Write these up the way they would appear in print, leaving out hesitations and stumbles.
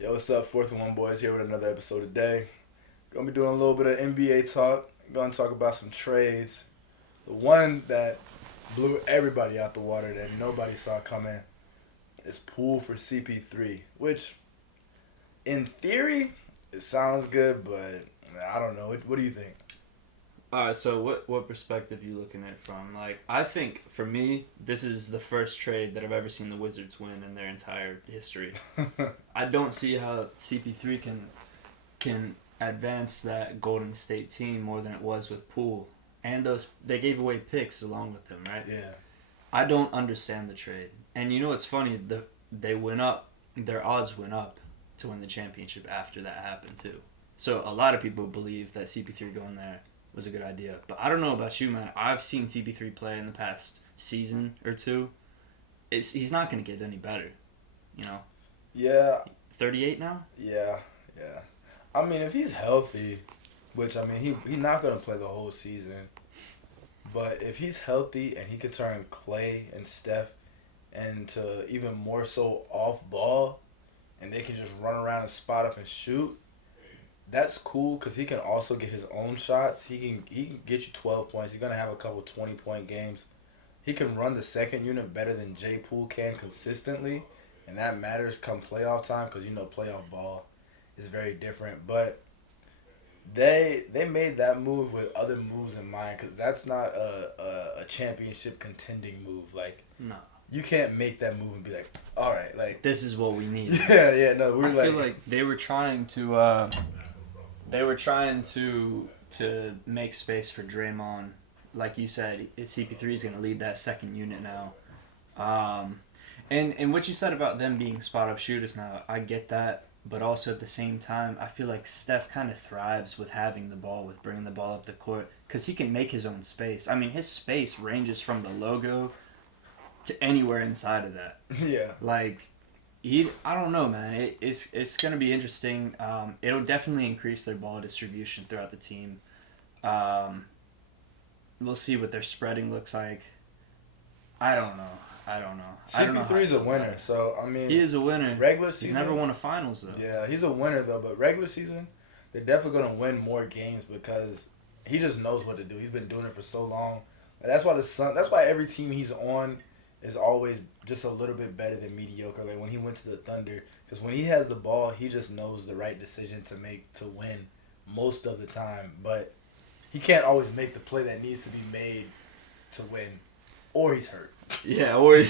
Yo, what's up, 4th and 1 boys here with another episode today. Gonna be doing a little bit of NBA talk. Gonna talk about some trades. The one that blew everybody out the water that nobody saw coming is Poole for CP3, which in theory it sounds good, but I don't know. What do you think? All right, so what perspective you looking at it from? Like, I think for me, this is the first trade that I've ever seen the Wizards win in their entire history. I don't see how CP3 can advance that Golden State team more than it was with Poole, and they gave away picks along with him, right? Yeah. I don't understand the trade, and you know what's funny? They went up, their odds went up to win the championship after that happened too. So a lot of people believe that CP3 going there was a good idea. But I don't know about you, man. I've seen CP3 play in the past season or two. He's not going to get any better, you know? Yeah. 38 now? Yeah. I mean, if he's healthy, which, I mean, he's not going to play the whole season. But if he's healthy and he could turn Clay and Steph into even more so off ball, and they can just run around and spot up and shoot, that's cool because he can also get his own shots. He can get you 12 points. He's going to have a couple 20-point games. He can run the second unit better than J. Poole can consistently, and that matters come playoff time because, playoff ball is very different. But they made that move with other moves in mind because that's not a championship contending move. Like, No. you can't make that move and be like, all right, like, This is what we need. no, I feel like they were trying to to make space for Draymond. Like you said, CP3 is going to lead that second unit now. And what you said about them being spot-up shooters now, I get that. But also at the same time, I feel like Steph kind of thrives with having the ball, with bringing the ball up the court. Because he can make his own space. I mean, his space ranges from the logo to anywhere inside of that. Yeah. Like, I don't know, man. It's going to be interesting. It'll definitely increase their ball distribution throughout the team. We'll see what their spreading looks like. I don't know. CP3's a winner, so, I mean... He is a winner. Regular season... He's never won a finals, though. Yeah, he's a winner, though, but regular season, they're definitely going to win more games because he just knows what to do. He's been doing it for so long. And that's why every team he's on is always just a little bit better than mediocre. Like, when he went to the Thunder, because when he has the ball, he just knows the right decision to make to win most of the time. But he can't always make the play that needs to be made to win, or he's hurt. Yeah, or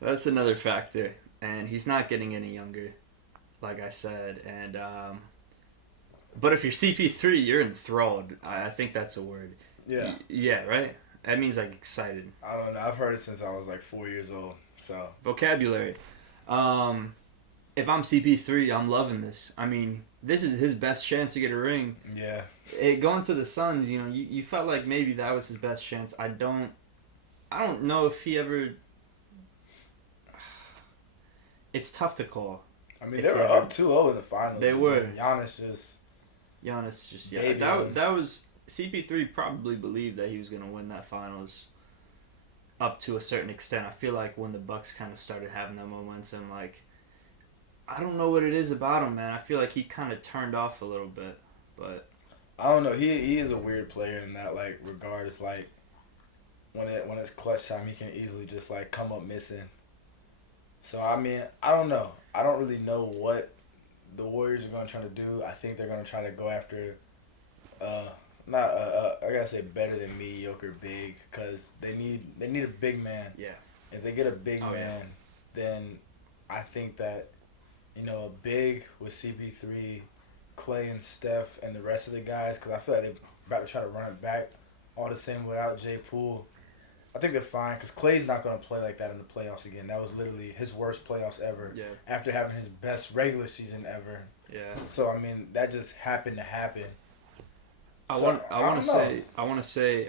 that's another factor. And he's not getting any younger, like I said. And but if you're CP3, you're enthralled. I think that's a word. Yeah. Yeah, right? That means, like, excited. I don't know. I've heard it since I was, like, 4 years old, so. Vocabulary. If I'm CP3, I'm loving this. I mean, this is his best chance to get a ring. Yeah. Going to the Suns, you felt like maybe that was his best chance. I don't know if he ever... It's tough to call. I mean, they were up 2-0 in the finals. They were. Giannis just, yeah. That was... CP3 probably believed that he was going to win that finals up to a certain extent. I feel like when the Bucks kind of started having that momentum, like, I don't know what it is about him, man. I feel like he kind of turned off a little bit, but... I don't know. He is a weird player in that, like, regard. It's like, when it's clutch time, he can easily just, like, come up missing. So, I mean, I don't know. I don't really know what the Warriors are going to try to do. I think they're going to try to go after, I gotta say better than mediocre big, because they need a big man. Yeah. If they get a big man, then I think that, a big with CP3, Clay and Steph, and the rest of the guys, because I feel like they're about to try to run it back all the same without J. Poole. I think they're fine, because Clay's not going to play like that in the playoffs again. That was literally his worst playoffs ever. Yeah. After having his best regular season ever. Yeah. So, I mean, that just happened to happen. I want to say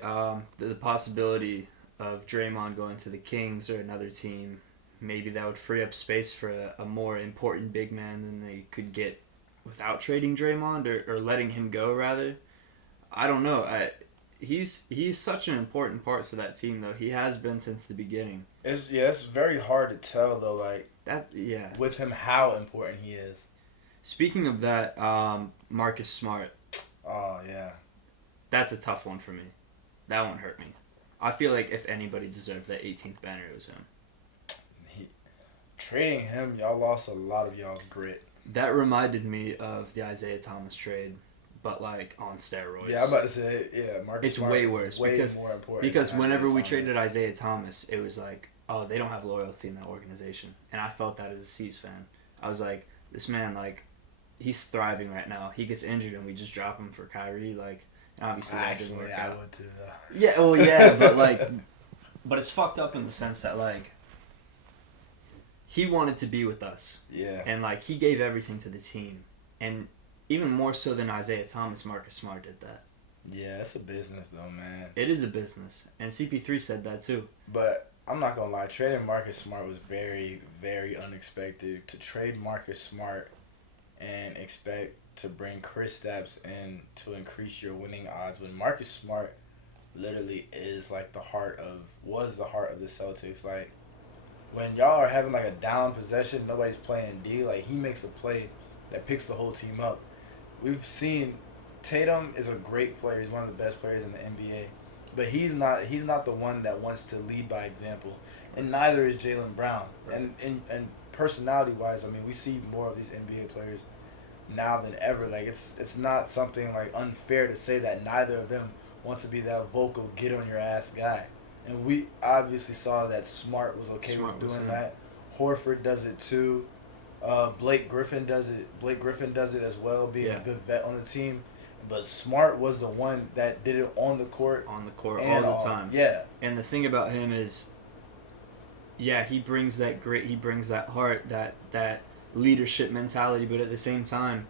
the possibility of Draymond going to the Kings or another team, maybe that would free up space for a more important big man than they could get without trading Draymond or letting him go, rather. I don't know. He's such an important part to that team, though. He has been since the beginning. It's very hard to tell, though, like, With him, how important he is. Speaking of that, Marcus Smart. Oh yeah. That's a tough one for me. That one hurt me. I feel like if anybody deserved that 18th banner, it was him. Trading him, y'all lost a lot of y'all's grit. That reminded me of the Isaiah Thomas trade, but like on steroids. Yeah, I'm about to say, yeah, Marcus It's Smart way worse way more important. Because whenever we traded Isaiah Thomas, it was like, oh, they don't have loyalty in that organization, and I felt that as a C's fan. I was like, this man, like, he's thriving right now. He gets injured and we just drop him for Kyrie, like, and obviously that didn't work out. I would too. Yeah, well, yeah, but like, but it's fucked up in the sense that like, he wanted to be with us. Yeah. And like, he gave everything to the team, and even more so than Isaiah Thomas, Marcus Smart did that. Yeah, it's a business though, man. It is a business, and CP3 said that too. But I'm not gonna lie, trading Marcus Smart was very, very unexpected. To trade Marcus Smart and expect to bring Kristaps in to increase your winning odds when Marcus Smart literally is like was the heart of the Celtics. Like, when y'all are having like a down possession, nobody's playing D, like he makes a play that picks the whole team up. We've seen Tatum is a great player. He's one of the best players in the NBA. But he's not the one that wants to lead by example. And neither is Jaylen Brown. Right. And personality wise, I mean, we see more of these NBA players now than ever. Like, it's not something like unfair to say that neither of them wants to be that vocal, get on your ass guy. And we obviously saw that Smart was okay with doing that. Horford does it too. Blake Griffin does it. Blake Griffin does it as well, being a good vet on the team. But Smart was the one that did it on the court. On the court all the time. Yeah. And the thing about him is, yeah, he brings that grit, he brings that heart, that leadership mentality, but at the same time,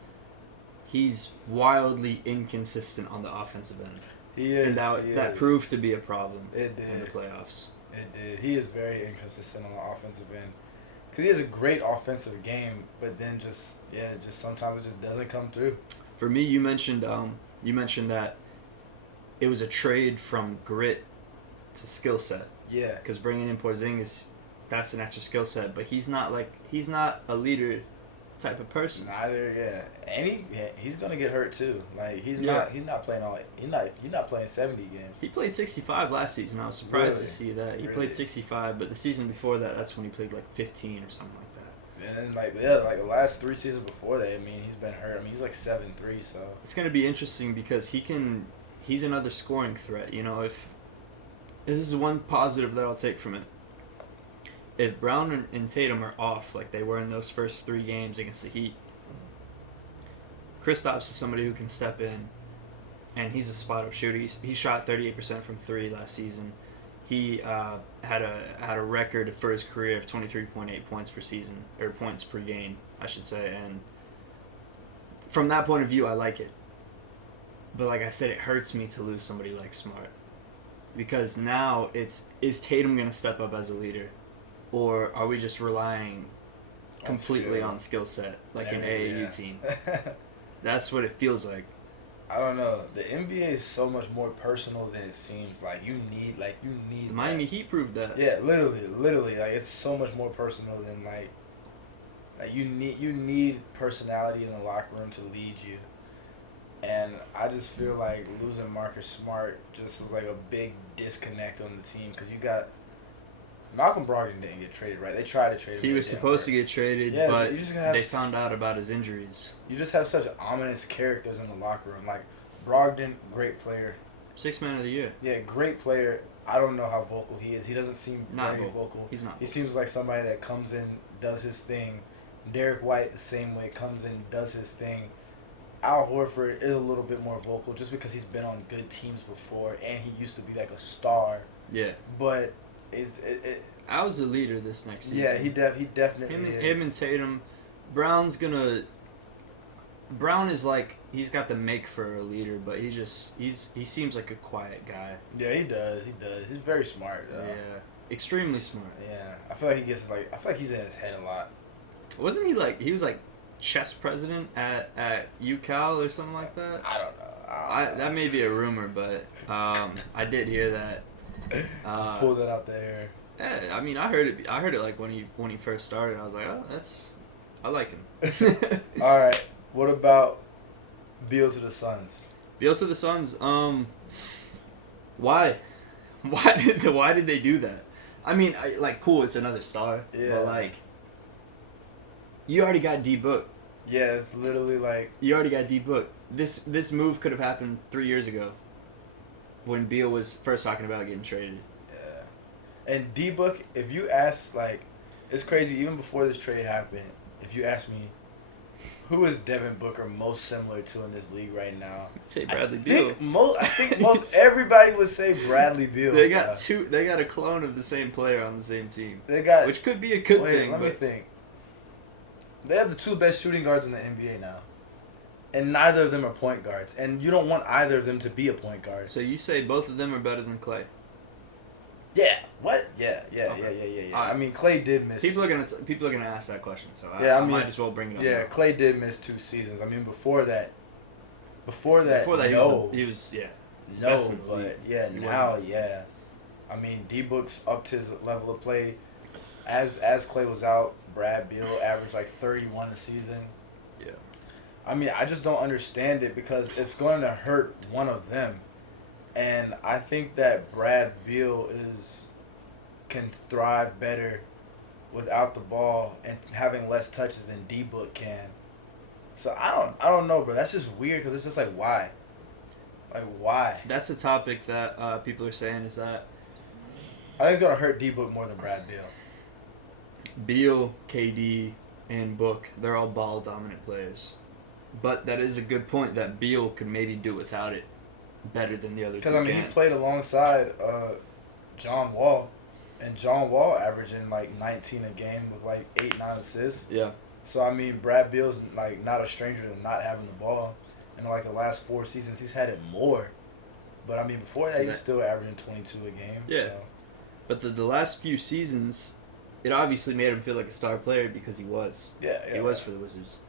he's wildly inconsistent on the offensive end. He is. And that proved to be a problem in the playoffs. It did. He is very inconsistent on the offensive end. Because he has a great offensive game, but then just sometimes it just doesn't come through. For me, you mentioned that it was a trade from grit to skill set. Yeah. Because bringing in Porzingis, that's an extra skill set, but he's not a leader type of person. Neither, yeah. And he's gonna get hurt too. Like he's not playing 70 games. He played 65 last season. I was surprised to see that. He played 65, but the season before that, that's when he played like 15 or something like that. And then like the last 3 seasons before that, I mean, he's been hurt. I mean, he's like 7'3", so it's gonna be interesting because he's another scoring threat. You know, if this is one positive that I'll take from it. If Brown and Tatum are off like they were in those first 3 games against the Heat, Kristaps is somebody who can step in, and he's a spot-up shooter. He shot 38% from 3 last season. He had a record for his career of 23.8 points per season, or points per game, I should say. And from that point of view, I like it. But like I said, it hurts me to lose somebody like Smart, because now is Tatum going to step up as a leader? Or are we just relying completely on skill set, like an AAU team? That's what it feels like. I don't know. The NBA is so much more personal than it seems. Like you need. The Miami Heat proved that. Yeah, literally. Like it's so much more personal than like you need personality in the locker room to lead you. And I just feel like losing Marcus Smart just was like a big disconnect on the team, because you got. Malcolm Brogdon didn't get traded, right? They tried to trade him. He was supposed to get traded, but they found out about his injuries. You just have such ominous characters in the locker room. Like, Brogdon, great player. 6th man of the year. Yeah, great player. I don't know how vocal he is. He doesn't seem very vocal. He's not vocal. He seems like somebody that comes in, does his thing. Derek White, the same way, comes in, does his thing. Al Horford is a little bit more vocal just because he's been on good teams before, and he used to be like a star. Yeah. But... I was the leader this next season. Yeah, he definitely is. Him and Tatum. Brown is like, he's got the make for a leader, but he seems like a quiet guy. Yeah, he does. He's very smart though. Yeah. Extremely smart. Yeah. I feel like he's in his head a lot. Wasn't he was like chess president at UCal or something like that? I don't know. That may be a rumor, but I did hear that. Just pull that out there. Yeah, I mean, I heard it. I heard it like when he first started. I was like, oh, I like him. All right. What about Beal to the Suns? Beal to the Suns. Why? Why did they do that? I mean, cool. It's another star. Yeah. But like, you already got D Book. Yeah, it's literally like You already got D Book. This move could have happened 3 years ago, when Beal was first talking about getting traded. yeah. And D Book, if you ask like, it's crazy. Even before this trade happened, if you ask me, who is Devin Booker most similar to in this league right now? I'd say Bradley Beal. I think most everybody would say Bradley Beal. They got They got a clone of the same player on the same team. They got, which could be a good thing. Let me think. They have the two best shooting guards in the NBA now, and neither of them are point guards. And you don't want either of them to be a point guard. So you say both of them are better than Clay? Yeah. What? Yeah. Okay. I mean, Clay did miss. People are gonna ask that question, so yeah, I might as well bring it up. Yeah, now. Clay did miss 2 seasons. I mean, before that, no. He was no, best in the league. but yeah, He now, wasn't. yeah. I mean, D Book's upped his level of play. As Clay was out, Brad Beal averaged like 31 a season. Yeah. I mean, I just don't understand it because it's going to hurt one of them. And I think that Brad Beal can thrive better without the ball and having less touches than D Book can. So I don't know, bro. That's just weird because it's just like why, why? That's the topic that people are saying is that I think it's gonna hurt D Book more than Brad Beal. Beal, KD, and Book, they're all ball dominant players, but that is a good point that Beal could maybe do without it better than the other two. Because I mean, he played alongside John Wall. And John Wall averaging like 19 a game with like 8-9 assists. Yeah. So I mean, Brad Beal's like not a stranger to not having the ball. And like the last 4 seasons, he's had it more. But I mean, before that, he's still averaging 22 a game. Yeah. So. But the last few seasons, it obviously made him feel like a star player because he was. Yeah. He was for the Wizards.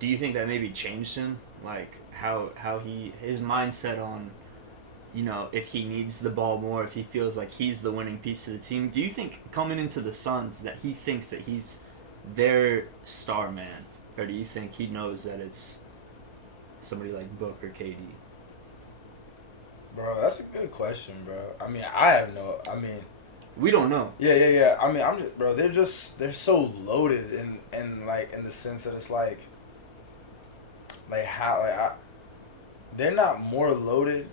Do you think that maybe changed him? Like how his mindset on, you know, if he needs the ball more, if he feels like he's the winning piece to the team. Do you think coming into the Suns that he thinks that he's their star man? Or do you think he knows that it's somebody like Book or KD? Bro, that's a good question, bro. I mean, we don't know. Yeah. I mean, bro, they're so loaded in like in the sense that it's they're not more loaded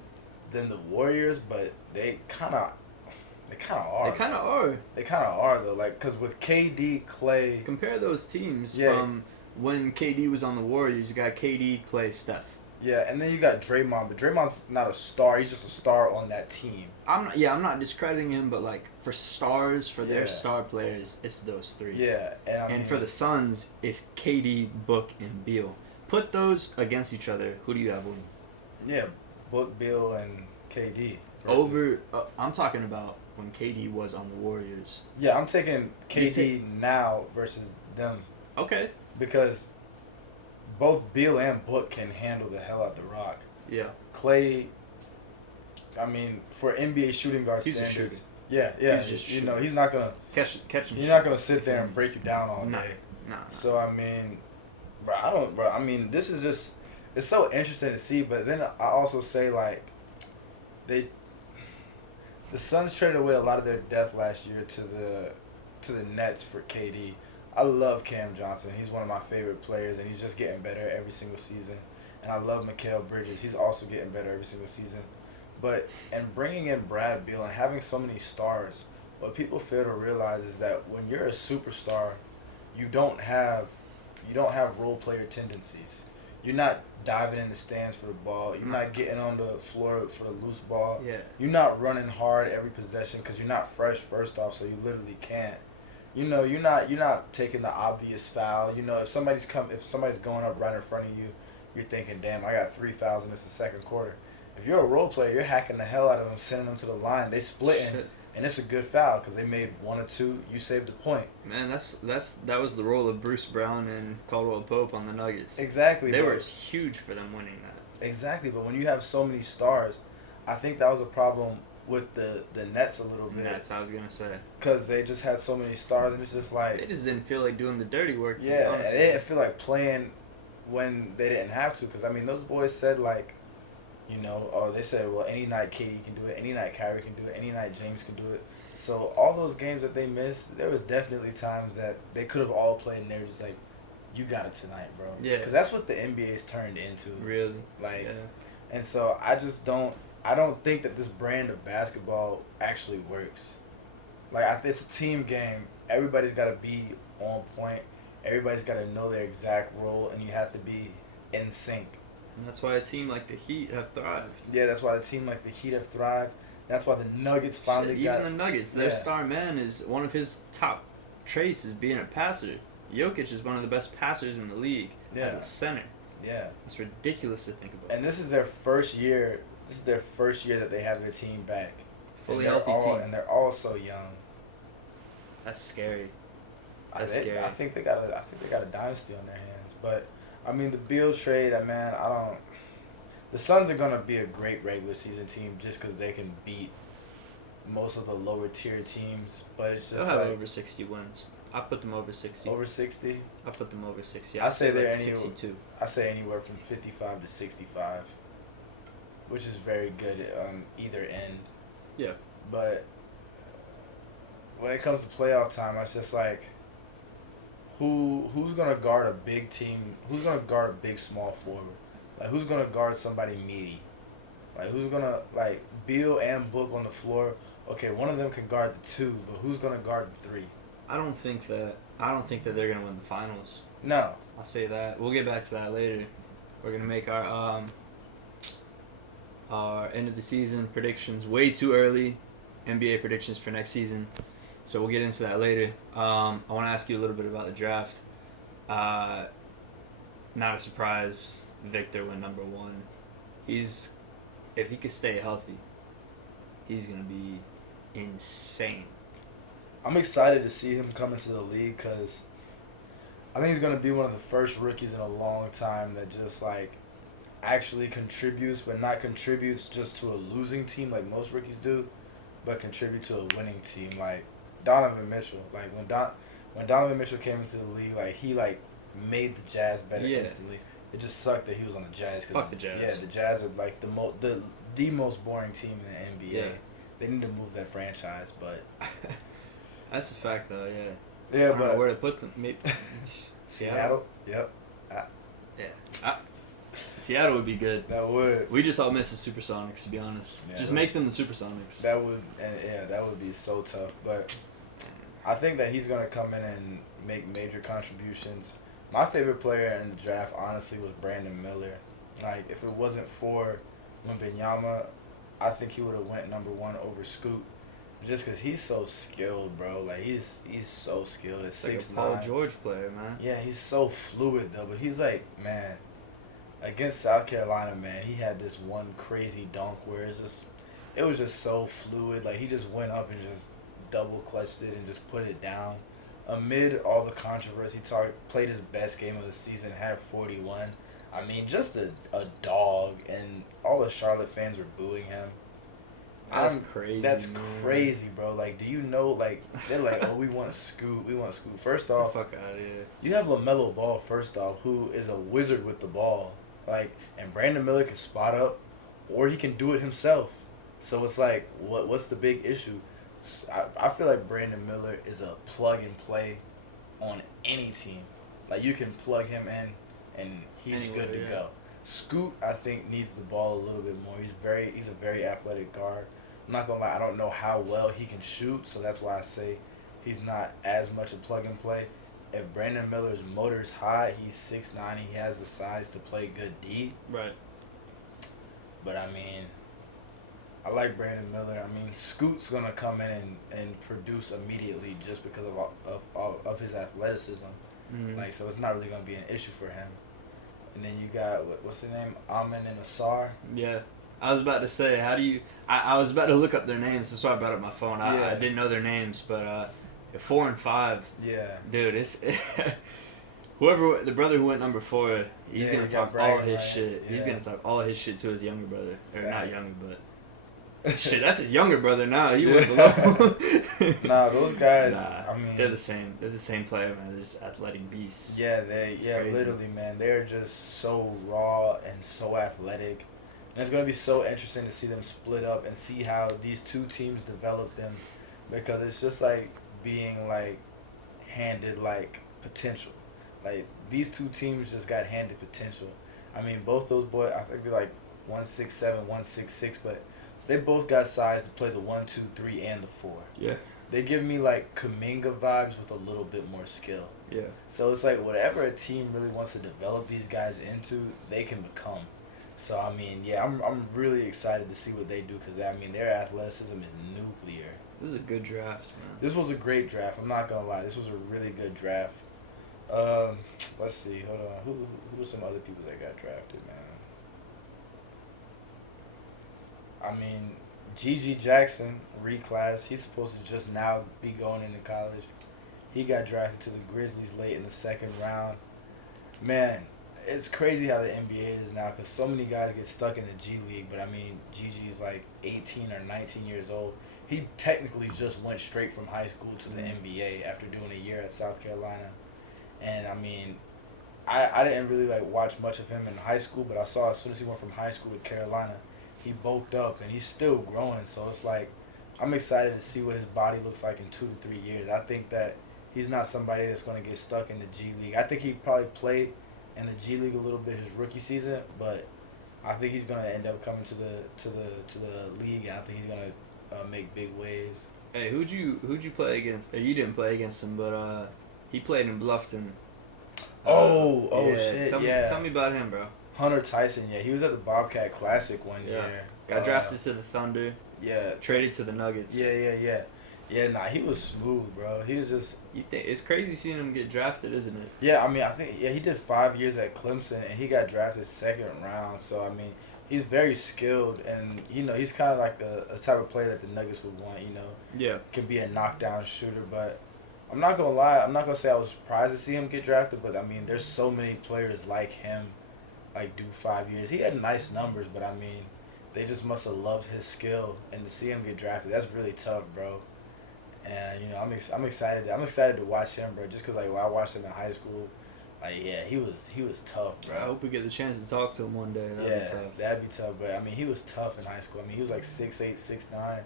than the Warriors, but they kind of are. They kind of are though, like because with KD, Clay. Compare those teams from when KD was on the Warriors. You got KD, Clay, Steph. Yeah, and then you got Draymond, but Draymond's not a star. He's just a star on that team. I'm not discrediting him, but like for their star players, it's those three. Yeah, and for the Suns, it's KD, Book, and Beal. Put those against each other. Who do you have winning? Yeah, Book, Beal, and KD. I'm talking about when KD was on the Warriors. Yeah, I'm taking KD now versus them. Okay. Because both Beal and Book can handle the hell out the rock. Yeah. Clay, I mean, for NBA shooting guard standards. He's a shooter. Yeah. He's just you know, he's not gonna catch. He's not gonna sit there and break you down all day. No. So I mean, I mean, this is just, it's so interesting to see. But then I also say like, the Suns traded away a lot of their depth last year to the Nets for KD. I love Cam Johnson. He's one of my favorite players, and he's just getting better every single season. And I love Mikal Bridges. He's also getting better every single season. But and bringing in Brad Beal and having so many stars, what people fail to realize is that when you're a superstar, you don't have role player tendencies. You're not diving in the stands for the ball. You're not getting on the floor for the loose ball. Yeah. You're not running hard every possession because you're not fresh first off, so you literally can't. You know, you're not taking the obvious foul. You know, if somebody's going up right in front of you, you're thinking, damn, I got 3 fouls in this second quarter. If you're a role player, you're hacking the hell out of them, sending them to the line. They splitting, and it's a good foul because they made 1 or 2. You saved the point. Man, that was the role of Bruce Brown and Caldwell Pope on the Nuggets. Exactly. They were huge for them winning that. Exactly, but when you have so many stars, I think that was a problem with the Nets a little bit. Nets, I was gonna say. Because they just had so many stars, and it's just like They just didn't feel like doing the dirty work. To yeah, be and honest they didn't feel like playing when they didn't have to. Because I mean, those boys said like, you know, oh they said well any night KD can do it, any night Kyrie can do it, any night James can do it. So all those games that they missed, there was definitely times that they could have all played, and they were just like, you got it tonight, bro. Yeah. Because that's what the NBA's turned into. Really. Like, Yeah. and so I don't think that this brand of basketball actually works. Like, it's a team game. Everybody's got to be on point. Everybody's got to know their exact role, and you have to be in sync. And that's why a team like the Heat have thrived. Yeah, that's why the team like the Heat have thrived. That's why the Nuggets finally got... Even the Nuggets, their star man is one of his top traits is being a passer. Jokic is one of the best passers in the league as a center. Yeah. It's ridiculous to think about. And this is their first year. This is their first year that they have their team back. Fully healthy team. And they're all so young. That's scary. I think they got a dynasty on their hands. But I mean, the Beal trade, man, the Suns are gonna be a great regular season team just because they can beat most of the lower tier teams. But it's just they'll have over 60 wins. I put them over 60. Over 60? I put them over 60. I say they're 62. I say anywhere from 55 to 65, which is very good on either end. Yeah. But when it comes to playoff time, it's just like, who's gonna guard a big team? Who's gonna guard a big small forward? Like, who's gonna guard somebody meaty? Like, who's gonna, like, Beal and Book on the floor? Okay, one of them can guard the two, but who's gonna guard the three? I don't think that they're gonna win the finals. No. I'll say that. We'll get back to that later. We're gonna make our end of the season predictions way too early. NBA predictions for next season. So we'll get into that later. I want to ask you a little bit about the draft. Not a surprise, Victor went number 1. If he could stay healthy, he's gonna be insane. I'm excited to see him come into the league because I think he's going to be one of the first rookies in a long time that just, like, actually contributes, but not contributes just to a losing team like most rookies do, but contribute to a winning team. Like, Donovan Mitchell. Like, when Donovan Mitchell came into the league, like, he, like, made the Jazz better instantly. It just sucked that he was on the Jazz. Fuck the Jazz. Yeah, the Jazz are, like, the most boring team in the NBA. Yeah. They need to move that franchise, but... That's a fact, though. Yeah. Yeah, I don't but know where to put them. Maybe Seattle. Yep. Seattle would be good. That would. We just all miss the Supersonics, to be honest. Yeah, just make them the Supersonics. That would be so tough. But I think that he's gonna come in and make major contributions. My favorite player in the draft, honestly, was Brandon Miller. Like, if it wasn't for Wembanyama, I think he would have went number 1 over Scoot. Just because he's so skilled, bro. Like, he's so skilled. It's like 6'9". a Paul George player, man. Yeah, he's so fluid, though. But he's like, man, against South Carolina, man, he had this one crazy dunk where it was just so fluid. Like, he just went up and just double clutched it and just put it down. Amid all the controversy, played his best game of the season, had 41. I mean, just a dog, and all the Charlotte fans were booing him. That's crazy. That's crazy, bro. Like, do you know, like, they're like, oh, we want Scoot. First off, fuck out of here. You have LaMelo Ball, first off, who is a wizard with the ball. Like, and Brandon Miller can spot up, or he can do it himself. So it's like, what's the big issue? I feel like Brandon Miller is a plug-and-play on any team. Like, you can plug him in, and he's good to go. Scoot, I think, needs the ball a little bit more. He's a very athletic guard. I'm not gonna lie, I don't know how well he can shoot, so that's why I say he's not as much a plug and play. If Brandon Miller's motor's high, he's 6'9", he has the size to play good D. Right. But I mean, I like Brandon Miller. I mean, Scoot's gonna come in and produce immediately just because of his athleticism. Mm-hmm. Like, so it's not really gonna be an issue for him. And then you got what's his name, Amin and Asar. Yeah. I was about to say, how do you... I was about to look up their names, that's why I brought up my phone. I didn't know their names, but 4 and 5. Yeah. Dude, it's... the brother who went number 4, he's going to talk all his shit. He's going to talk all his shit to his younger brother. Or not younger, but... Shit, that's his younger brother now. He went below. Nah, those guys. Nah, I mean, they're the same. They're the same player, man. They're just athletic beasts. yeah, It's crazy. literally, man. They're just so raw and so athletic. And it's gonna be so interesting to see them split up and see how these two teams develop them, because it's just like being like handed like potential. Like these two teams just got handed potential. I mean, both those boys. I think they're like 167, 166, but they both got size to play the 1, 2, 3, and the 4. Yeah. They give me like Kuminga vibes with a little bit more skill. Yeah. So it's like whatever a team really wants to develop these guys into, they can become. So I mean, yeah, I'm really excited to see what they do, because I mean their athleticism is nuclear. This is a good draft, man. This was a great draft. I'm not gonna lie, this was a really good draft. Let's see. Hold on. Who are some other people that got drafted, man? I mean, G.G. Jackson, reclass. He's supposed to just now be going into college. He got drafted to the Grizzlies late in the second round. Man, it's crazy how the NBA is now, because so many guys get stuck in the G League. But, I mean, G.G. is like 18 or 19 years old. He technically just went straight from high school to the NBA after doing a year at South Carolina. And, I mean, I didn't really, like, watch much of him in high school, but I saw as soon as he went from high school to Carolina, he bulked up, and he's still growing. So it's like, I'm excited to see what his body looks like in 2 to 3 years. I think that he's not somebody that's going to get stuck in the G League. I think he probably played in the G League a little bit his rookie season, but I think he's going to end up coming to the league, and I think he's going to make big waves. Hey, who'd you play against? Or you didn't play against him, but he played in Bluffton. Shit, Tell me about him, bro. Hunter Tyson, yeah, he was at the Bobcat Classic one year. Got drafted to the Thunder. Yeah. Traded to the Nuggets. Yeah, nah, he was smooth, bro. He was just... It's crazy seeing him get drafted, isn't it? Yeah, I mean, I think, he did 5 years at Clemson, and he got drafted second round. So, I mean, he's very skilled, and, he's kind of like a type of player that the Nuggets would want, Yeah. Can be a knockdown shooter, but I'm not going to lie. I'm not going to say I was surprised to see him get drafted, but, I mean, there's so many players like him, like, do 5 years. He had nice numbers, but, I mean, they just must have loved his skill, and to see him get drafted, that's really tough, bro. And I'm excited. I'm excited to watch him, bro. Just cause like when I watched him in high school, like he was tough, bro. I hope we get the chance to talk to him one day. That'd be tough. That'd be tough. But I mean, he was tough in high school. I mean, he was like 6'8", 6'9",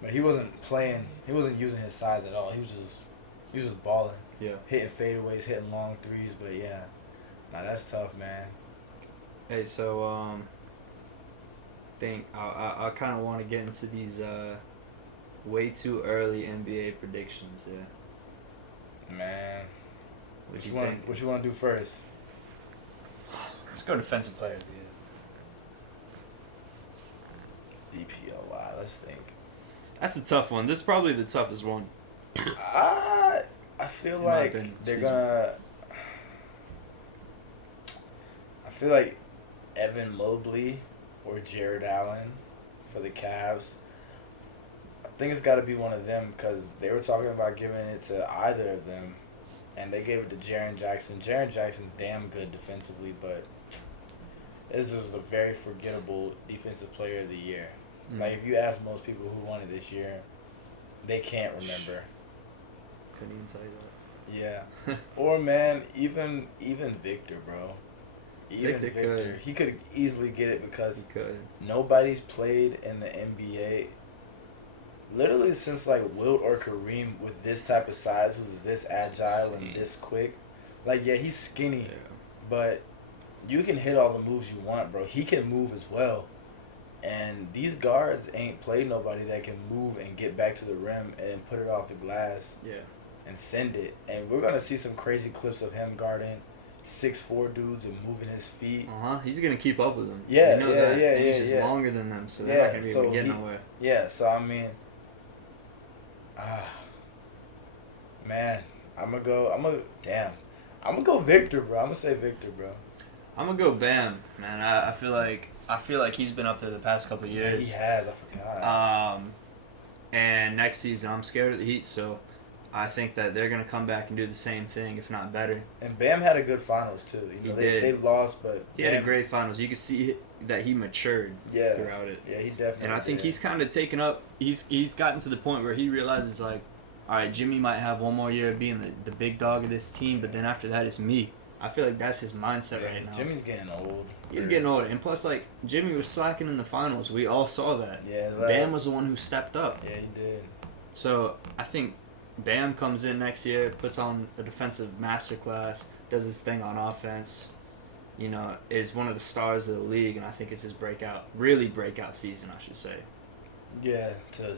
but he wasn't playing. He wasn't using his size at all. He was just balling. Yeah. Hitting fadeaways, hitting long threes. But yeah, nah, that's tough, man. Hey, so I kind of want to get into these way too early NBA predictions, yeah. Man. What you think? What you want to do first? Let's go defensive player of the year. DPOY, let's think. That's a tough one. This is probably the toughest one. I feel like they're gonna... I feel like Evan Mobley or Jared Allen for the Cavs. I think it's got to be one of them, because they were talking about giving it to either of them, and they gave it to Jaren Jackson. Jaren Jackson's damn good defensively, but this is a very forgettable defensive player of the year. Mm-hmm. Like, if you ask most people who won it this year, they can't remember. Couldn't even tell you that. Yeah. Or, man, even Victor, bro. Even Victor. He could easily get it, because could. Nobody's played in the NBA literally since like Wilt or Kareem with this type of size, who's this agile and this quick. Like, yeah, he's skinny, but you can hit all the moves you want, bro. He can move as well. And these guards ain't played nobody that can move and get back to the rim and put it off the glass. Yeah. And send it. And we're going to see some crazy clips of him guarding 6'4" dudes and moving his feet. He's going to keep up with them. Yeah, He's just longer than them, so they're not going to be able to get nowhere. Yeah, so I mean... man, I'm gonna go Victor, bro. I'm gonna say Victor, bro. I'm gonna go Bam, man. I feel like he's been up there the past couple of years. Yeah, he has. I forgot. And next season, I'm scared of the Heat, so I think that they're gonna come back and do the same thing, if not better. And Bam had a good finals too. You know, He did. They lost, but He had a great finals. You could see that he matured throughout it. Yeah, he definitely. And I think he's kind of taken up. He's gotten to the point where he realizes like, all right, Jimmy might have one more year of being the big dog of this team, but then after that it's me. I feel like that's his mindset right now. Jimmy's getting old. He's getting old, and plus like Jimmy was slacking in the finals. We all saw that. Yeah. Bam was the one who stepped up. Yeah, he did. So I think Bam comes in next year, puts on a defensive masterclass, does his thing on offense. You know, is one of the stars of the league, and I think it's his breakout season, I should say. Yeah, to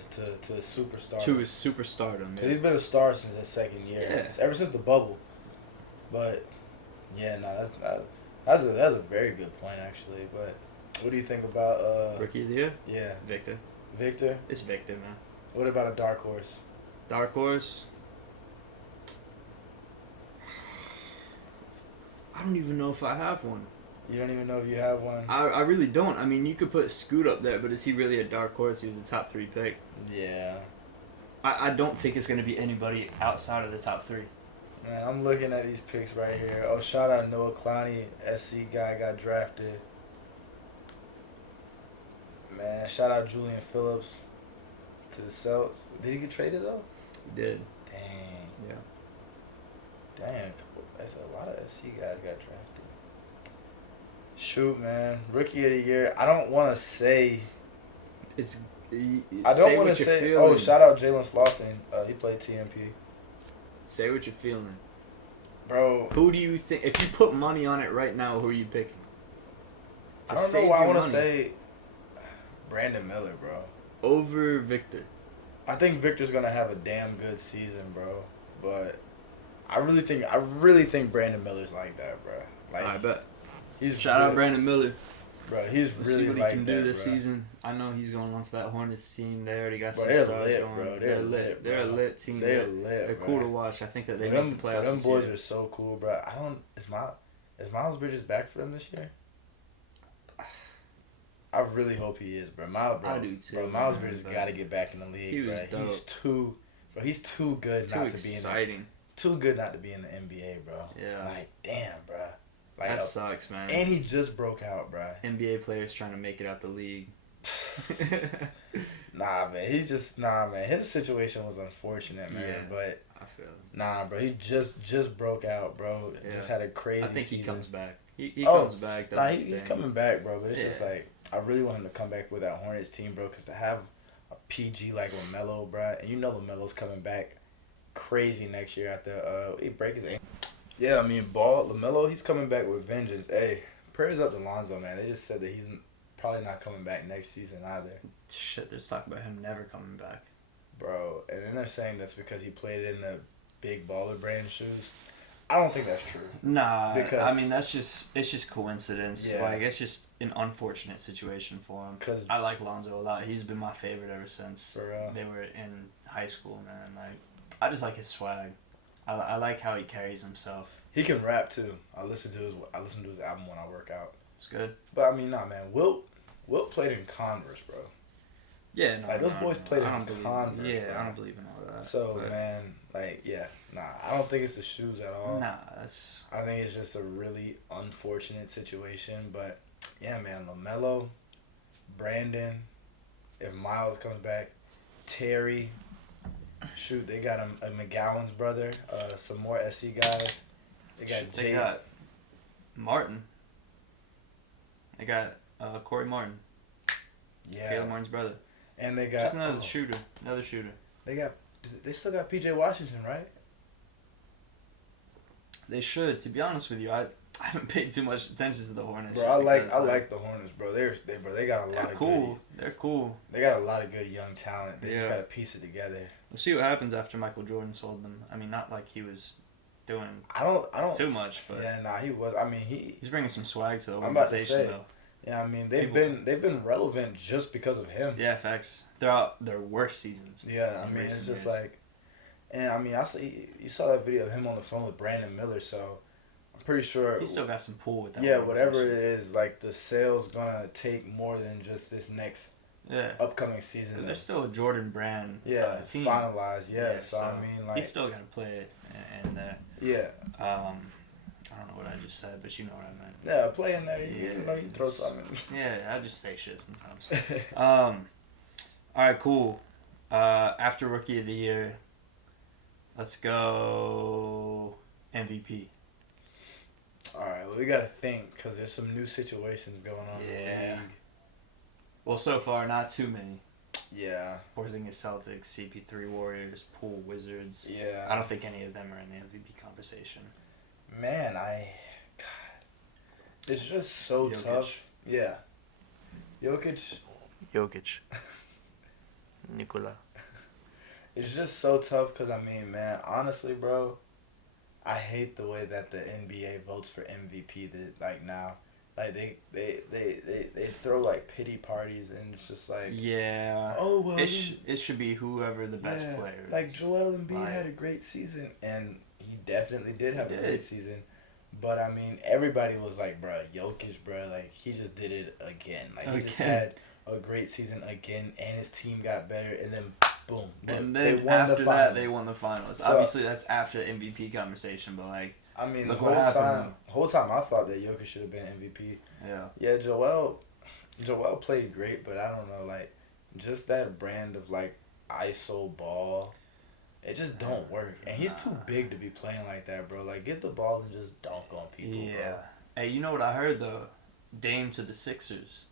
superstar. To his superstardom. Cause he's been a star since his second year. Yeah. Ever since the bubble. But yeah, no, that's a very good point actually. But what do you think about Rookie of the year? Yeah. Victor. Victor? It's Victor, man. What about a dark horse? Dark horse? I don't even know if I have one. You don't even know if you have one? I really don't. I mean, you could put Scoot up there, but is he really a dark horse? He was a top 3 pick. Yeah. I don't think it's going to be anybody outside of the top 3. Man, I'm looking at these picks right here. Oh, shout out Noah Clowney, SC guy, got drafted. Man, shout out Julian Phillips to the Celtics. Did he get traded though? He did. Dang. Yeah. Damn, that's a lot of SC guys got drafted. Shoot, man, Rookie of the Year. I don't want to say. I don't want to say. Feeling. Oh, shout out Jalen Slauson. He played TMP. Say what you're feeling. Bro. Who do you think, if you put money on it right now, who are you picking? I don't know why I want to say Brandon Miller, bro. Over Victor. I think Victor's going to have a damn good season, bro. But I really think Brandon Miller's like that, bro. Like, I bet. Shout out Brandon Miller. Bro, he's Let's really see what like he can do that, this bro. season. I know he's going onto that Hornets team. They already got some they're stars lit, going. bro. They're lit, bro. They're a lit team. They're lit, They're bro. cool to watch. I think that they Them, make the playoffs them this boys year. are so cool, bro. Is Miles Bridges back for them this year? I really hope he is, bro. I do too. Bro, Miles Bridges got to get back in the league, He was bro. dope. He's too good not to be exciting. Too good not to be in the NBA, bro. Yeah. Like, damn, bro. Like, that sucks, man. And he just broke out, bro. NBA players trying to make it out the league. Nah, man. His situation was unfortunate, man. Yeah, but I feel it. Nah, bro. He just broke out, bro. Yeah. Just had a crazy season. I think he comes back. He comes back. Nah, he's coming back, bro. But it's just like, I really want him to come back with that Hornets team, bro. Because to have a PG like LaMelo, bro. And you know LaMelo's coming back crazy next year after he break his ankle. Yeah, I mean, LaMelo, he's coming back with vengeance. Hey, prayers up to Lonzo, man. They just said that he's probably not coming back next season either. Shit, there's talk about him never coming back. Bro, and then they're saying that's because he played in the big baller brand shoes. I don't think that's true. Nah, because, I mean, it's just coincidence. Yeah. Like, it's just an unfortunate situation for him. Cause I like Lonzo a lot. He's been my favorite ever since they were in high school, man. Like, I just like his swag. I like how he carries himself. He can rap too. I listen to his album when I work out. It's good. But I mean, nah, man. Wilt played in Converse, bro. Yeah, no. Like those boys played in Converse. Yeah, bro. I don't believe in all that. So man, like, yeah, nah. I don't think it's the shoes at all. Nah, that's. I think it's just a really unfortunate situation. But yeah, man, LaMelo, Brandon, if Miles comes back, Terry. Shoot, they got a McGowan's brother, some more SC guys. They got Martin. They got Corey Martin. Yeah. Caleb Martin's brother. And they got just another shooter. They still got PJ Washington, right? They should. To be honest with you, I haven't paid too much attention to the Hornets. Bro, I like the Hornets, bro. They got a lot of cool. They're cool. They got a lot of good young talent. They just got to piece it together. We'll see what happens after Michael Jordan sold them. I mean, not like he was doing I don't too much, but yeah, nah, he was. I mean, he's bringing some swag to the organization, organization, though. Yeah, I mean, they've been relevant just because of him. Yeah, facts. Throughout their worst seasons. Yeah, I mean, it's just like, and I mean, you saw that video of him on the phone with Brandon Miller, so I'm pretty sure he still got some pull with that. Yeah, whatever it is, like the sale's gonna take more than just this next upcoming season. Because there's still a Jordan Brand it's team. finalized. Yeah, so I mean, like... He's still got to play in there. Yeah. I don't know what I just said, but you know what I meant. Yeah, play in there. You throw something. Yeah, I just say shit sometimes. All right, cool. After Rookie of the Year, let's go MVP. All right, well, we got to think because there's some new situations going on in the league. Well, so far, not too many. Yeah. Porzingis Celtics, CP3 Warriors, Poole Wizards. Yeah. I don't think any of them are in the MVP conversation. Man, God, it's just so tough. Yeah. Jokic. Nikola. It's just so tough because, I mean, man, honestly, bro, I hate the way that the NBA votes for MVP now. Like, they throw, like, pity parties, and it's just like... Yeah. Oh, well... It should be whoever the best player is. Like, Joel Embiid had a great season, and he definitely did have a great season. But, I mean, everybody was like, bro, Jokic, bro, like, he just did it again. Like, he just had a great season again, and his team got better, and then, boom. And then after that, they won the finals. So, obviously, that's after MVP conversation, but, like, I mean, look the whole time I thought that Jokic should have been MVP. Yeah. Yeah, Joel played great, but I don't know, like, just that brand of, like, ISO ball, it just don't work. And he's too big to be playing like that, bro. Like, get the ball and just dunk on people, bro. Hey, you know what I heard, though? Dame to the Sixers.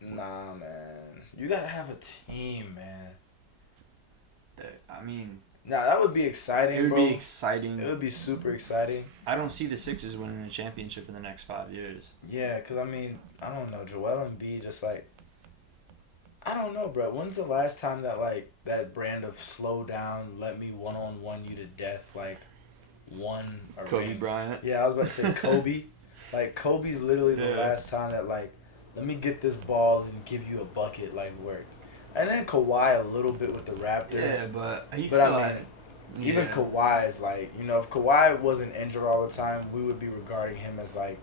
Nah, man. You gotta have a team, man. I mean... Nah, that would be exciting, bro. It would be exciting. It would be super exciting. I don't see the Sixers winning a championship in the next 5 years. Yeah, because, I mean, I don't know. Joel Embiid just, like... I don't know, bro. When's the last time that, like, that brand of slow down, let me one-on-one you to death, like, won a Kobe ring? Bryant? Yeah, I was about to say Kobe. Like, Kobe's literally the last time that, like, let me get this ball and give you a bucket, like, worked. And then Kawhi a little bit with the Raptors. Yeah, but he's still... I mean, even Kawhi is, like, you know, if Kawhi wasn't injured all the time, we would be regarding him as, like,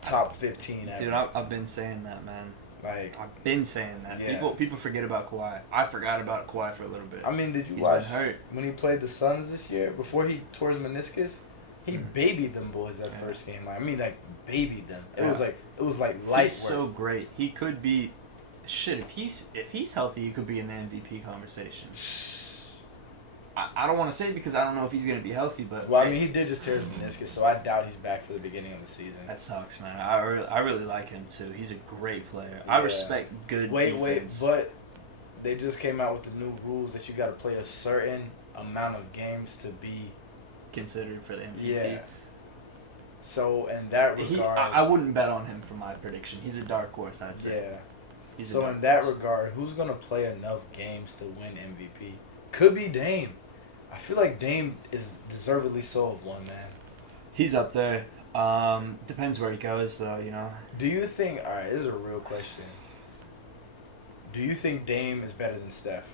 top 15 ever. Dude, I've been saying that, man. Like, I've been saying that. Yeah. People forget about Kawhi. I forgot about Kawhi for a little bit. I mean, did you He's watch been hurt. when he played the Suns this year before he tore his meniscus? He babied them boys that first game. Like, I mean, like, babied them. It was like light He's work. so great. He could be, shit. If he's healthy, he could be in the MVP conversation. I don't want to say it because I don't know if he's gonna be healthy, but well, I mean, he did just tear his meniscus, so I doubt he's back for the beginning of the season. That sucks, man. I really like him too. He's a great player. Yeah. I respect good defense. But they just came out with the new rules that you got to play a certain amount of games to be considered for the MVP. Yeah. So in that regard, I wouldn't bet on him for my prediction. He's a dark horse, I'd say. Yeah. So in that regard, who's gonna play enough games to win MVP? Could be Dame. I feel like Dame is deservedly so of one, man. He's up there. Depends where he goes, though, you know. Do you think... All right, this is a real question. Do you think Dame is better than Steph?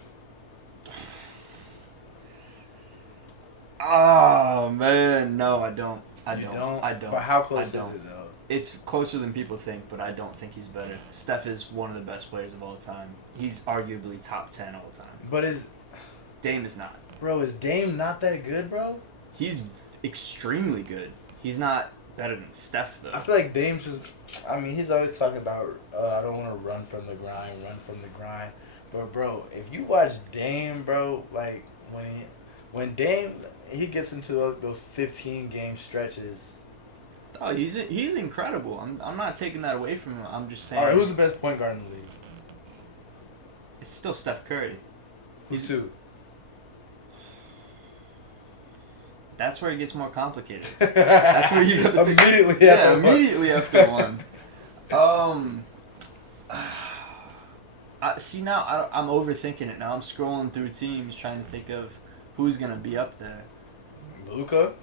Oh, man. No, I don't. I don't. But how close is it, though? It's closer than people think, but I don't think he's better. Steph is one of the best players of all time. He's arguably top 10 all time. But Dame is not. Bro, is Dame not that good, bro? He's extremely good. He's not better than Steph, though. I feel like Dame's just... I mean, he's always talking about, I don't want to run from the grind. But, bro, if you watch Dame, bro, like, when Dame, he gets into those 15-game stretches... Oh, he's incredible. I'm not taking that away from him. I'm just saying... All right, who's the best point guard in the league? It's still Steph Curry. Who's two? That's where it gets more complicated. That's where you go immediately after one. See, now I'm overthinking it. Now I'm scrolling through teams trying to think of who's gonna be up there. Luka?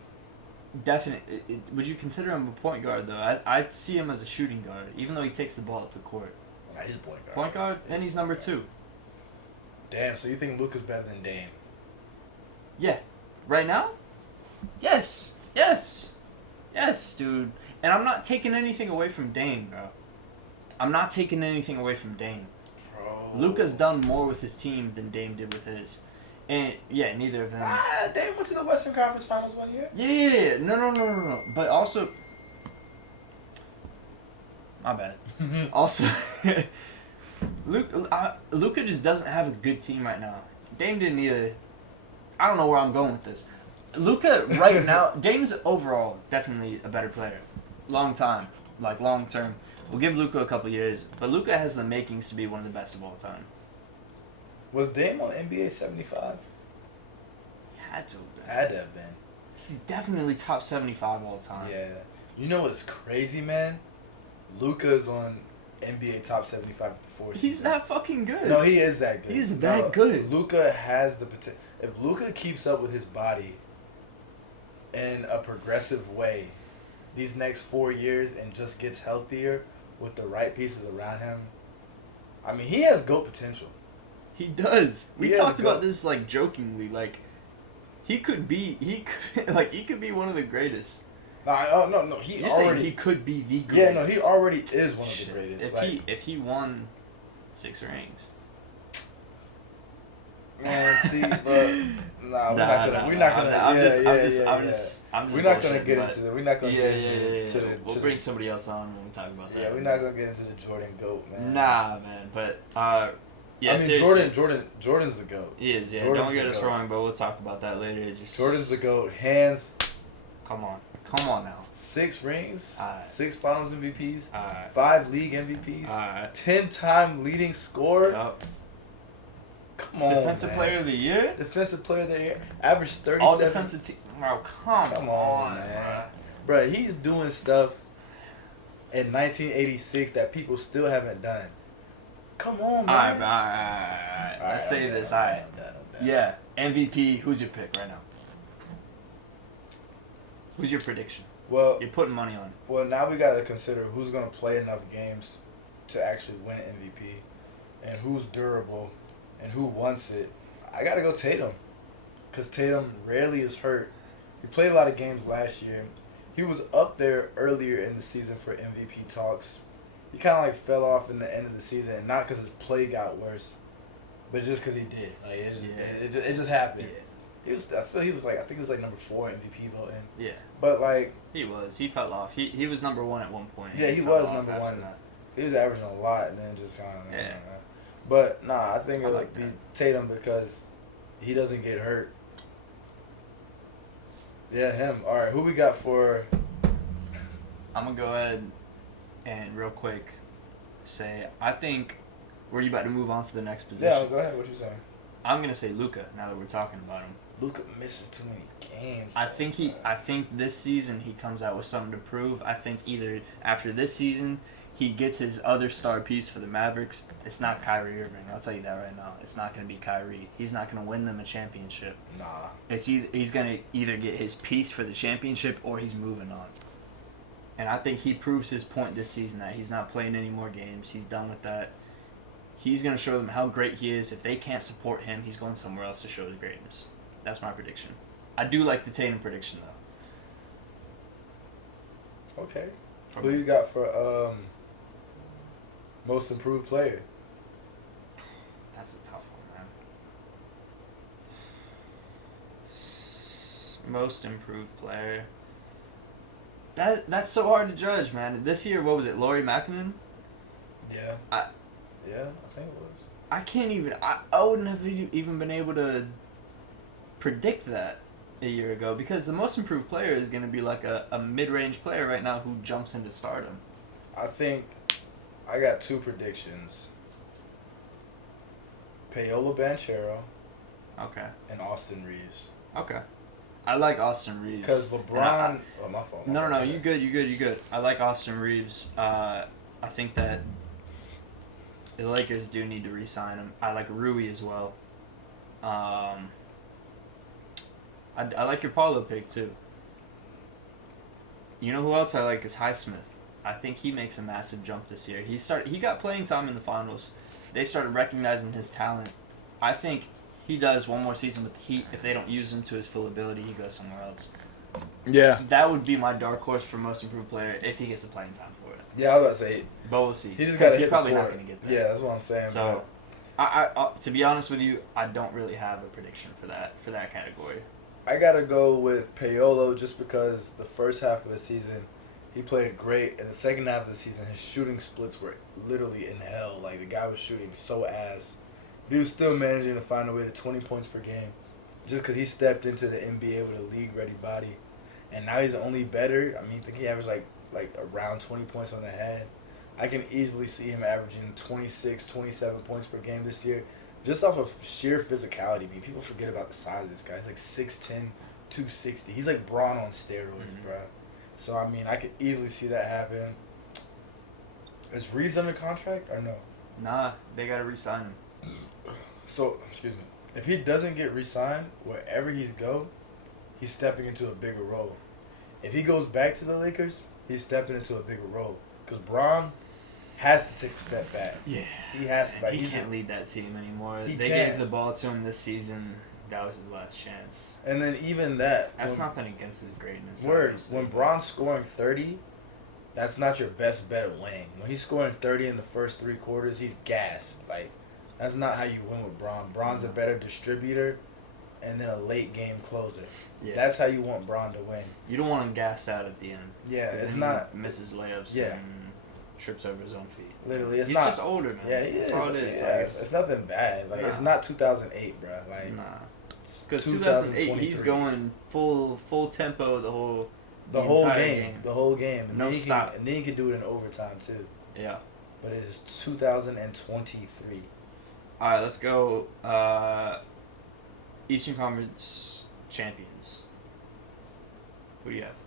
Definitely. Would you consider him a point guard though? I see him as a shooting guard, even though he takes the ball up the court. Nah, he's a point guard. Point guard, and he's number 2. Damn. So you think Luka's better than Dame? Yeah. Right now? Yes, dude. And I'm not taking anything away from Dame, bro. I'm not taking anything away from Dame. Bro. Luka's done more with his team than Dame did with his. And, yeah, neither of them. Dame went to the Western Conference Finals one year. Yeah. No. But also... My bad. Also, Luka just doesn't have a good team right now. Dame didn't either. I don't know where I'm going with this. Luka right now, Dame's overall definitely a better player. Long time, like long term. We'll give Luka a couple years, but Luka has the makings to be one of the best of all time. Was Dame on NBA 75? He had to have been. Had to have been. He's definitely top 75 all time. Yeah. You know what's crazy, man? Luka's on NBA top 75 with the 4 seasons. He's that fucking good. No, he is that good. He's that good. Luka has the potential. If Luka keeps up with his body in a progressive way these next 4 years and just gets healthier with the right pieces around him, I mean, he has GOAT potential. He does. We He talked has about GOAT. this like jokingly, like he could be one of the greatest. No. He You're already. saying he could be the greatest. Yeah, no, he already is one of the greatest. If he won 6 rings. Man, see, but we're not gonna. I'm just We're not gonna bullshitting, get but- into that. We're not gonna get into Yeah. We'll bring somebody else on when we talk about that. Yeah, we're not gonna get into the Jordan GOAT, man. Nah, man. But yeah, I mean, seriously. Jordan's the GOAT. He is. Yeah, Jordan's don't get the us GOAT. wrong, but we'll talk about that later. Jordan's the GOAT. Hands. Come on now. 6 rings. Alright. 6 Finals MVPs. Alright. 5 league MVPs. Alright. 10-time leading scorer. Yup. Come on, Defensive man. Player of the Year. Defensive player of the year. Average 37. All defensive team. Bro, come on, man. Bro, he's doing stuff in 1986 that people still haven't done. Come on, man. Alright. Let's save this. Alright. I'm done. Yeah. MVP. Who's your pick right now? Who's your prediction? Well, You're putting money on it. Well, now we got to consider who's going to play enough games to actually win MVP and who's durable and who wants it. I got to go Tatum because Tatum rarely is hurt. He played a lot of games last year. He was up there earlier in the season for MVP talks. He kind of like fell off in the end of the season, and not because his play got worse, but just because he did. Like it just happened. Yeah. He was like, I think he was like number 4 MVP voting. Yeah. But like He was. He fell off. He was number 1 at one point. Yeah, he fell was off number after 1. that. He was averaging a lot, and then just kind of. Yeah. But nah, I think I it like would be that. Tatum because he doesn't get hurt. Yeah, him. All right, who we got for? I'm gonna go ahead and real quick say I think we're about to move on to the next position. Yeah, go ahead. What you saying? I'm gonna say Luka. Now that we're talking about him, Luka misses too many games. I think this season he comes out with something to prove. I think either after this season he gets his other star piece for the Mavericks. It's not Kyrie Irving. I'll tell you that right now. It's not gonna be Kyrie. He's not gonna win them a championship. Nah. He's gonna either get his piece for the championship or he's moving on. And I think he proves his point this season that he's not playing any more games. He's done with that. He's going to show them how great he is. If they can't support him, he's going somewhere else to show his greatness. That's my prediction. I do like the Tatum prediction, though. Okay. Who you got for most improved player? That's a tough one, man. Most improved player. That's so hard to judge, man. This year, what was it, Lauri Markkanen? Yeah. I think it was. I can't even. I wouldn't have even been able to predict that a year ago because the most improved player is going to be like a mid-range player right now who jumps into stardom. I think I got 2 predictions. Paolo Banchero Okay. and Austin Reeves. Okay. I like Austin Reeves. Because LeBron... my fault. No. You good. I like Austin Reeves. I think that the Lakers do need to re-sign him. I like Rui as well. I like your Paulo pick too. You know who else I like is Highsmith. I think he makes a massive jump this year. He got playing time in the finals. They started recognizing his talent. I think he does one more season with the Heat. If they don't use him to his full ability, he goes somewhere else. Yeah. That would be my dark horse for most improved player if he gets the playing time for it. Yeah, I was about to say. But we'll see. He just got to hit He's probably the not court. going to get that. Yeah, that's what I'm saying. So, I to be honest with you, I don't really have a prediction for that category. I gotta go with Paolo just because the first half of the season he played great, and the second half of the season his shooting splits were literally in hell. Like the guy was shooting so ass, but he was still managing to find a way to 20 points per game, just because he stepped into the NBA with a league ready body, and now he's only better. I mean, I think he averaged like around 20 points on the head. I can easily see him averaging 26, 27 points per game this year. Just off of sheer physicality, people forget about the size of this guy. He's like 6'10", 260. He's like Braun on steroids, bro. So, I mean, I could easily see that happen. Is Reeves under contract or no? Nah, they got to re-sign him. So, excuse me. If he doesn't get re-signed, wherever he's he's stepping into a bigger role. If he goes back to the Lakers, he's stepping into a bigger role. Because Braun has to take a step back. Yeah. He has to. Like, he can't lead that team anymore. They gave the ball to him this season. That was his last chance. And then even that. That's nothing against his greatness. When Braun's scoring 30, that's not your best bet of winning. When he's scoring 30 in the first 3 quarters, he's gassed. Like, that's not how you win with Braun. Braun's a better distributor and then a late game closer. Yeah. That's how you want Braun to win. You don't want him gassed out at the end. Yeah, it's not. Misses layups and trips over his own feet. Literally, it's he's not. He's just older, man. Yeah, he that's is. all it is. Yeah, it's nothing bad. Like, it's not 2008, bro. Like, nah. Because 2008, he's going full tempo the whole game. The whole game. And no then stop. And then you can do it in overtime, too. Yeah. But it is 2023. All right, let's go. Eastern Conference champions. Who do you have?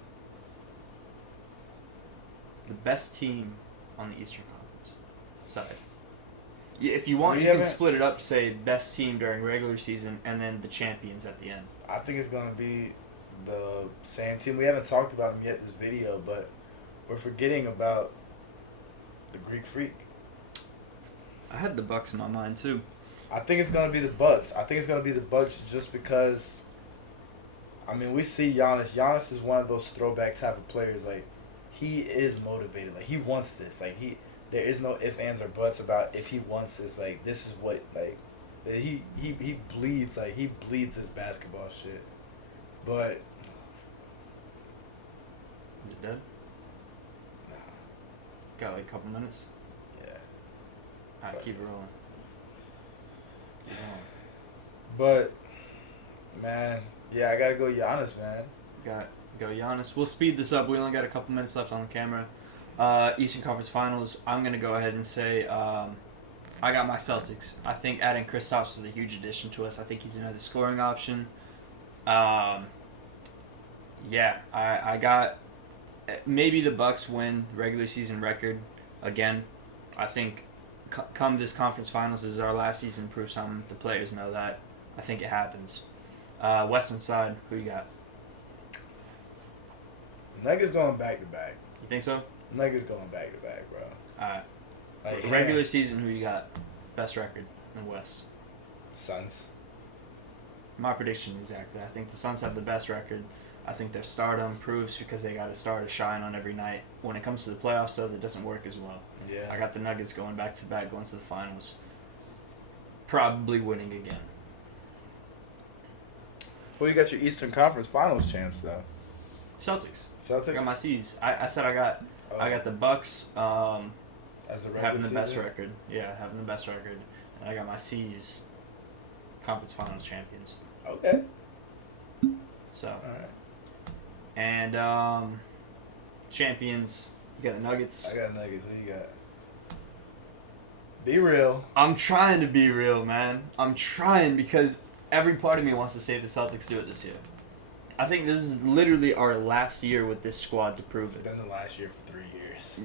The best team on the Eastern Conference side. Yeah, if you want, you can split it up. Say best team during regular season, and then the champions at the end. I think it's gonna be the same team. We haven't talked about them yet this video, but we're forgetting about the Greek Freak. I had the Bucks in my mind too. I think it's gonna be the Bucks. I think it's gonna be the Bucks just because. I mean, we see Giannis. Giannis is one of those throwback type of players. Like, he is motivated. Like, he wants this. Like, there is no ifs, ands, or buts about if he wants this. Like, this is what, like, he bleeds. Like, he bleeds this basketball shit. But. Is it dead? Nah. Got like a couple minutes? Yeah. Alright, keep it rolling. Keep going. But, man, yeah, I gotta go Giannis, man. Go Giannis. We'll speed this up. We only got a couple minutes left on the camera. Eastern Conference Finals. I'm going to go ahead and say I got my Celtics. I think adding Kristaps is a huge addition to us. I think he's another scoring option. I got maybe the Bucks win the regular season record again. I think come this conference finals, this is our last season proof something. The players know that. I think it happens. Western side, who you got? Nuggets going back to back. You think so? Nuggets going back to back, bro. Alright. Like, regular season, who you got? Best record in the West? Suns. My prediction exactly. I think the Suns have the best record. I think their stardom proves because they got a star to shine on every night. When it comes to the playoffs, though, that doesn't work as well. Yeah. I got the Nuggets going back to back, going to the finals. Probably winning again. Well, you got your Eastern Conference Finals champs, though. Celtics. Celtics. I got my C's. I said I got the Bucks. As the having the best record. Yeah, having the best record. And I got my C's. Conference Finals champions. Okay. So. All right. And champions. You got the Nuggets. I got Nuggets. What you got? Be real. I'm trying to be real, man. I'm trying because every part of me wants to say the Celtics do it this year. I think this is literally our last year with this squad to prove it. It's been the last year for 3 years.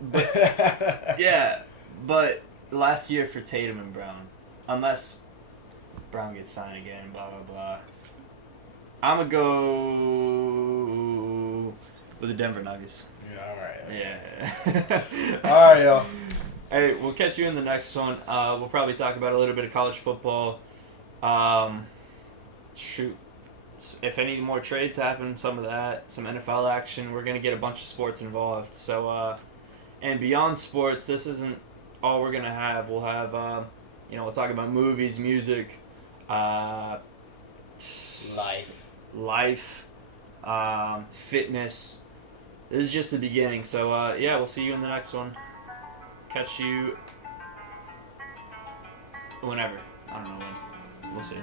But, yeah, but last year for Tatum and Brown. Unless Brown gets signed again, blah, blah, blah. I'm going to go with the Denver Nuggets. Yeah, all right. Okay. Yeah. All right, y'all. Hey, we'll catch you in the next one. We'll probably talk about a little bit of college football. Shoot. if any more trades happen, some of that, some NFL action, we're gonna get a bunch of sports involved. So, and beyond sports, this isn't all we're gonna have. We'll have, we'll talk about movies, music, uh, life, fitness. This is just the beginning. So, yeah, we'll see you in the next one. Catch you whenever. I don't know when. We'll see.